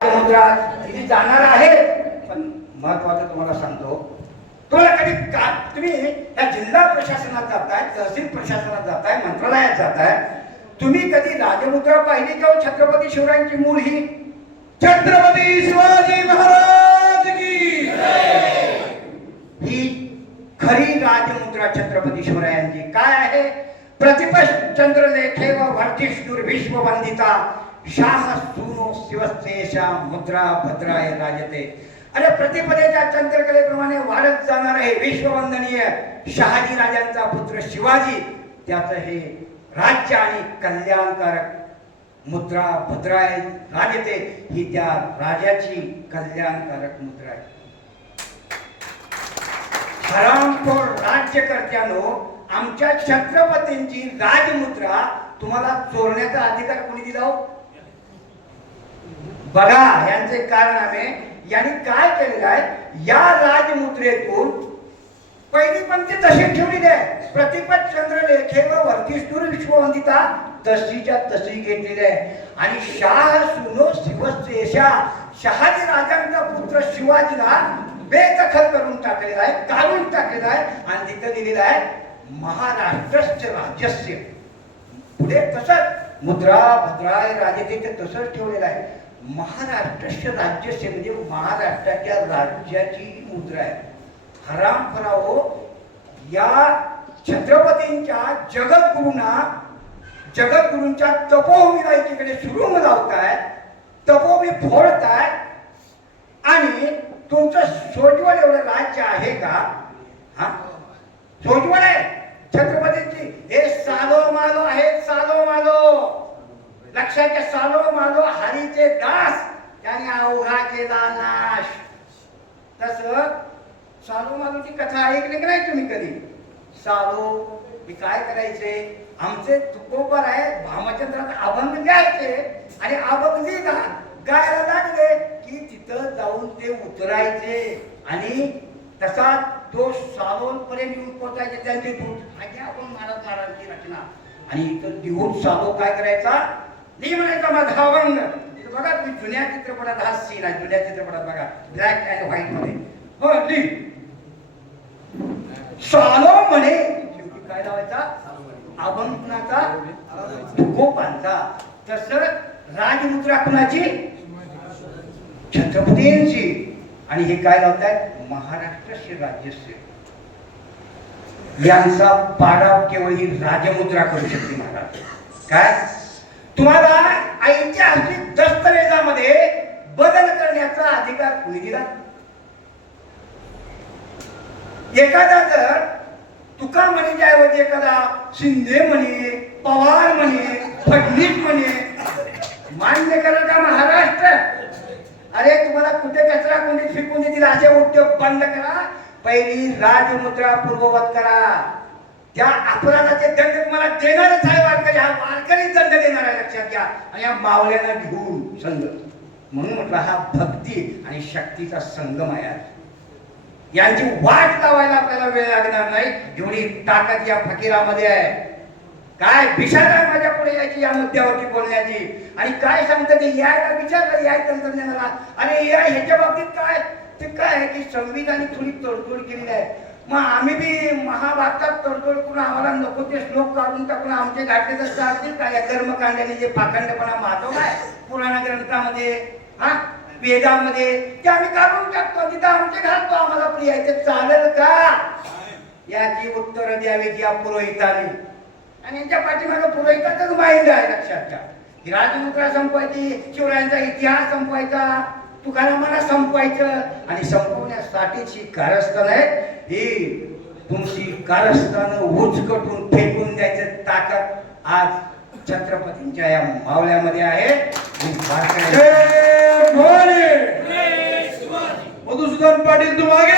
मुद्रा तिथे जाणार आहे. पण महत्वाचं तुम्हाला सांगतो, तुम्हाला कधी तुम्ही या जिल्हा प्रशासनात जाताय, तहसील प्रशासनात जाताय, मंत्रालयात जाताय, तुम्ही कधी राजमुद्रा पाहिली का? छत्रपती शिवरायांची मूळ ही छत्रपती शिवाजी महाराज की ही खरी राजमुद्रा छत्रपती शिवरायांची काय आहे? प्रतिपक्ष चंद्रलेखे व वर्धिष्णुर दुर्विश्व वंदिता शाह सूनो शिवस्तेशा मुद्रा भद्राय राजते. अरे प्रतिपदेच्या चंद्रकलेप्रमाणे वाढत जाणार आहे विश्ववंदनीय शहाजी राजांचा पुत्र शिवाजी, त्याचं हे राज्य आणि कल्याणकारक मुद्रा भद्राय राजते ही त्या राजाची कल्याणकारक मुद्रा आहे. हरामखोर राज्यकर्त्यानो, आमच्या छत्रपतींची राजमुद्रा तुम्हाला चोरण्याचा अधिकार कोणी दिला? बघा, यांचे कारनामे यांनी काय केलेलं आहे, या राजमुद्रेतून पहिली पंक्ती तशी ठेवलेली आहे, प्रतिपक्ष चंद्रलेखे व वर्धिष्णुर विश्ववंदिता तशीच्या तशी घेतलेली आहे. आणि शाह सुनो शिवस्तेशा शहाजी राजांचा पुत्र शिवाजीला बेदखल करून टाकलेला आहे, काढून टाकलेला आहे आणि तिथं दिलेलं आहे महाराष्ट्रस्य राज्यस्य. पुढे तसंच मुद्रा भद्राय राजते ते तसंच ठेवलेलं आहे. महाराष्ट्रस्य राज्यस्य म्हणजे महाराष्ट्राच्या राज्याची मुद्रा आहे. हरामखोराओ, या छत्रपतींच्या जगद्गुरूंच्या तपोभूमीला एकीकडे सुरुंग लावताय, तपोभूमी फोडताय आणि तुमचं सोजवळ एवढं राज्य आहे का? हा, सोजवळ आहे छत्रपतींची. हे सालो मालो आहे, सालो मालो. लक्षात घ्या, सालो मालो हरीचे दास त्याने अवघा केला नाश. तसं सालो मालोची कथा ऐकली की नाही तुम्ही कधी? सालो मी काय करायचे, आमचे तुकोबर आहे भामचंद्रात अभंग गायचे आणि अभंग गायला लागले की तिथं जाऊन ते उतरायचे आणि तसा तो सालोन पर्यंत येऊन पोहोचायचे त्यांचे दूत. आपण महाराजांची रचना. आणि इथं दिवून सालो काय करायचा, नाही म्हणायचा माझा अभंग. बघा तुम्ही जुन्या चित्रपटात हा सीन आहे, जुन्या चित्रपटात बघा ब्लॅक अँड व्हाईट मध्ये. हो ली सालो म्हणे, शेवटी काय लावायचा, अभंगनाचा तुकोबांचा. तसं राजमुद्रा कुणाची? छत्रपतींची. आणि हे काय लावतायत, महाराष्ट्रस्य राज्यस्य. यांचा पाडाव केवळ ही राजमुद्रा करू शकते महाराज. काय तुम्हाला ऐतिहासिक दस्तऐवजामध्ये बदल करण्याचा अधिकार कोणी दिला? एखादा जर तुका म्हणीच्या ऐवजी एखादा शिंदे म्हणे, पवार म्हणे, फडणवीस म्हणे, मान्य करा का महाराष्ट्र? अरे तुम्हाला कुठे कचरा कोणी फेकून देतील असे उद्योग बंद करा. पहिली राजमुद्रा पूर्ववत करा. त्या अपराधाचे दंड तुम्हाला देणारच आहे वारकरी. हा वारकरी दंड देणार आहे, लक्षात घ्या. आणि या मावळ्यांना घेऊन संघ म्हणून म्हटलं हा भक्ती आणि शक्तीचा संगम आहे. यांची वाट लावायला आपल्याला वेळ लागणार नाही, एवढी ताकद या फकीरामध्ये आहे. काय विचार आहे माझ्या पुढे यायची या मुद्द्यावरती बोलण्याची. आणि काय सांगतं ते यायला विचारलं, याय तंत्रज्ञानाला. आणि या ह्याच्या बाबतीत काय ते काय आहे की संविधानाने थोडी तडजोड केलेली आहे. मग आम्ही बी महाभारतात तडजोड करून आम्हाला नको ते श्लोक काढून टाकून आमचे घाटले तर चालतील का? या कर्मकांडाने जे पाखंडपणा माजवला आहे पुराण ग्रंथामध्ये, हा वेदामध्ये, ते आम्ही काढून टाकतो, तिथं आमचे घालतो, आम्हाला प्रिय आहे. ते चालेल का? याची उत्तर द्यावीत या पुरोहिताने. आणि यांच्या पाठीमागे पुरोहिताचाच माइंड आहे, लक्षात घ्या. ही राजमुद्रा संपवायची, शिवरायांचा इतिहास संपवायचा, तुकारामाला संपवायचं. आणि संपवण्यासाठीची कारस्थान आहे ही तुमची कारस्थान उचकटून फेकून द्यायचं ताकद आज छत्रपतींच्या या मावळ्यामध्ये आहे. मधुसूदन पाटील, तू मागे